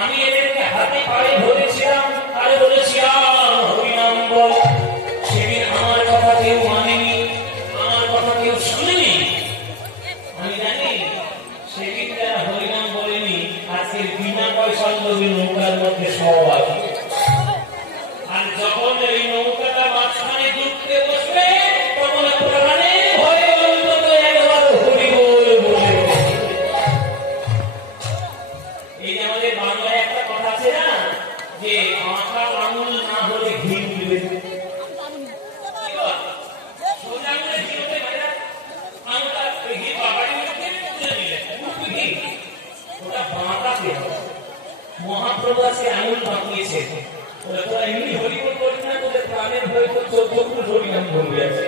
আমি এদেরকে হাতে পায়ে ধরেছিলাম আর বলেছিলাম হরিনাম বল। সেদিন আমার কথা কেউ মানেনি, আমার কথা কেউ শুনেনি। আমি জানি সেদিন যারা হরিনাম বলেনি আজকের বিনা পয়সার লোভে নৌকার মধ্যে সব আছে। আর যখন এই নৌকাটা মাঝখানে ডুবতে বসবে তখন প্রাণের ভয়ে অন্তত একবার হরি বল বলে। এই যে আমাদের বাংলায় একটা কথা আছে না, যে মাথা আঙুল না হলে ঘি উঠবে। সোজা আঙুলে ঘি উঠে গেলে আঙুলটা ঘি বাবাড়ি উঠে তুলে নিলে ঘি ওটা বাঁকাতে হবে। মহাপ্রভু আজকে আঙুল বাঁকিয়েছে, তোরা এমনি হরিবোল করি না, তোদের প্রাণের ভয় তো 14 ফুট হরিনাম বলবে আছে।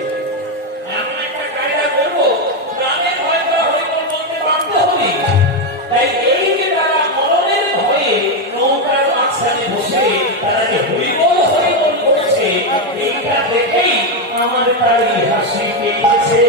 এমন একটা কায়দা করবো প্রাণের ভয় তোরা হরিবোল বলতে বাধ্য হবি। তাই এই যে তারা মরণের ভয়ে নৌকার মাঝখানে বসে তারা যে হরিবোল হরিবোল করেছে, এইটা দেখেই আমার তাই হাসি পেয়েছে।